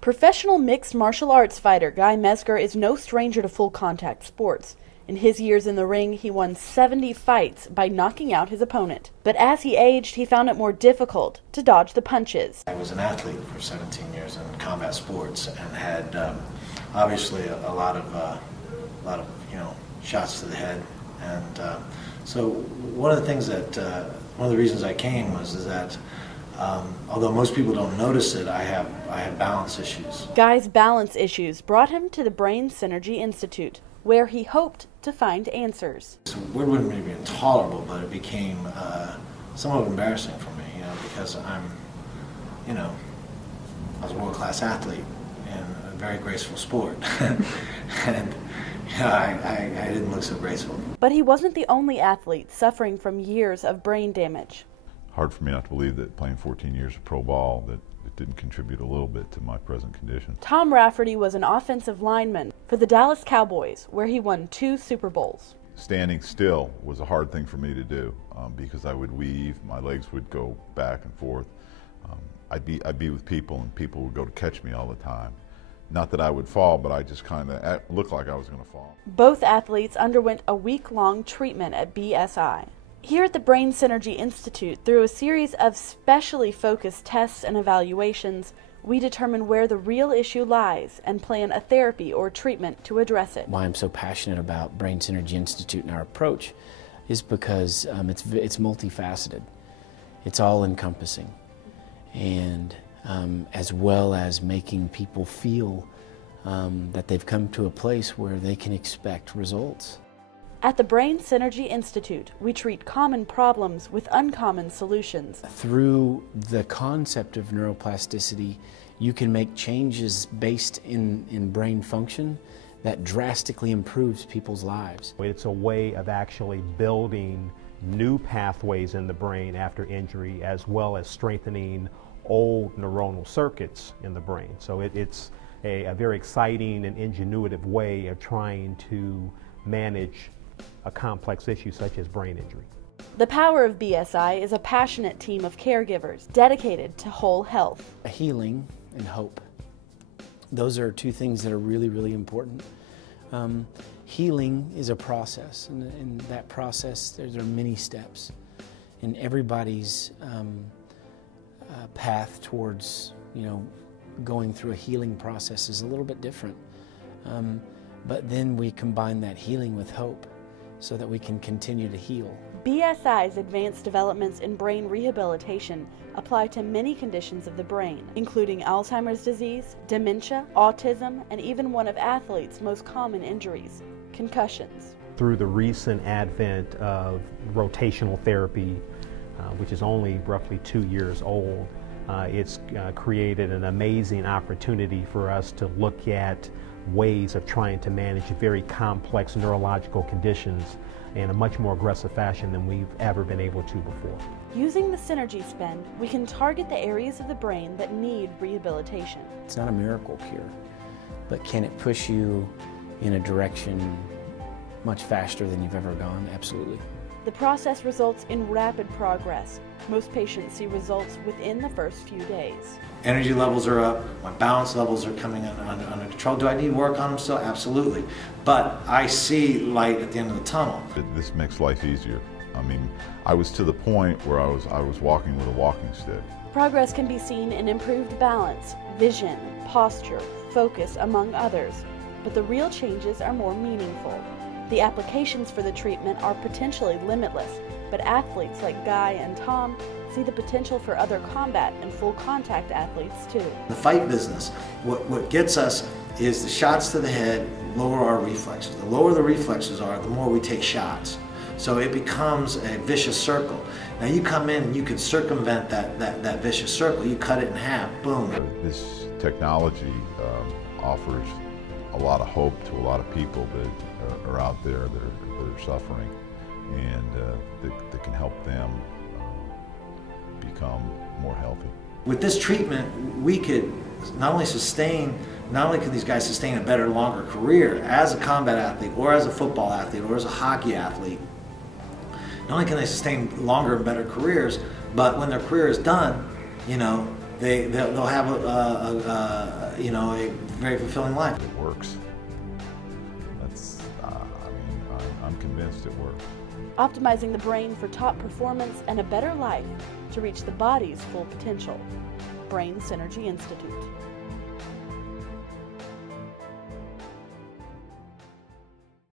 Professional mixed martial arts fighter Guy Mezger is no stranger to full contact sports. In his years in the ring, he won 70 fights by knocking out his opponent. But as he aged, he found it more difficult to dodge the punches. I was an athlete for 17 years in combat sports and had obviously a lot of shots to the head. And so one of the things that one of the reasons I came was that although most people don't notice it, I have balance issues. Guy's balance issues brought him to the Brain Synergy Institute, where he hoped to find answers. The word wouldn't be intolerable, but it became somewhat embarrassing for me, because I was a world-class athlete in a very graceful sport, and I didn't look so graceful. But he wasn't the only athlete suffering from years of brain damage. Hard for me not to believe that playing 14 years of pro ball, that it didn't contribute a little bit to my present condition. Tom Rafferty was an offensive lineman for the Dallas Cowboys, where he won 2 Super Bowls. Standing still was a hard thing for me to do because I would weave, my legs would go back and forth. I'd be with people and people would go to catch me all the time. Not that I would fall, but I just kind of looked like I was going to fall. Both athletes underwent a week-long treatment at BSI. Here at the Brain Synergy Institute, through a series of specially focused tests and evaluations, we determine where the real issue lies and plan a therapy or treatment to address it. Why I'm so passionate about Brain Synergy Institute and our approach is because it's multifaceted. It's all-encompassing, and as well as making people feel that they've come to a place where they can expect results. At the Brain Synergy Institute, we treat common problems with uncommon solutions. Through the concept of neuroplasticity, you can make changes based in brain function that drastically improves people's lives. It's a way of actually building new pathways in the brain after injury, as well as strengthening old neuronal circuits in the brain. So it's a very exciting and ingenuitive way of trying to manage a complex issue such as brain injury. The power of BSI is a passionate team of caregivers dedicated to whole health. Healing and hope. Those are two things that are really, really important. Healing is a process, and in that process there are many steps. And everybody's path towards going through a healing process is a little bit different. But then we combine that healing with hope so that we can continue to heal. BSI's advanced developments in brain rehabilitation apply to many conditions of the brain, including Alzheimer's disease, dementia, autism, and even one of athletes' most common injuries, concussions. Through the recent advent of rotational therapy, which is only roughly 2 years old, it's created an amazing opportunity for us to look at ways of trying to manage very complex neurological conditions in a much more aggressive fashion than we've ever been able to before. Using the synergy spend, we can target the areas of the brain that need rehabilitation. It's not a miracle cure, but can it push you in a direction much faster than you've ever gone? Absolutely. The process results in rapid progress. Most patients see results within the first few days. Energy levels are up, my balance levels are coming under control. Do I need work on them still? Absolutely. But I see light at the end of the tunnel. This makes life easier. I mean, I was to the point where I was walking with a walking stick. Progress can be seen in improved balance, vision, posture, focus, among others. But the real changes are more meaningful. The applications for the treatment are potentially limitless, but athletes like Guy and Tom see the potential for other combat and full contact athletes too. The fight business, what gets us is the shots to the head lower our reflexes. The lower the reflexes are, the more we take shots. So it becomes a vicious circle. Now you come in and you can circumvent that vicious circle. You cut it in half, boom. This technology offers a lot of hope to a lot of people that are out there that are suffering, and that can help them become more healthy. With this treatment, we could not only can these guys sustain a better, longer career as a combat athlete, or as a football athlete, or as a hockey athlete. Not only can they sustain longer and better careers, but when their career is done, they'll have you know, a very fulfilling life. It works. That's, I mean, I'm convinced it works. Optimizing the brain for top performance and a better life to reach the body's full potential. Brain Synergy Institute.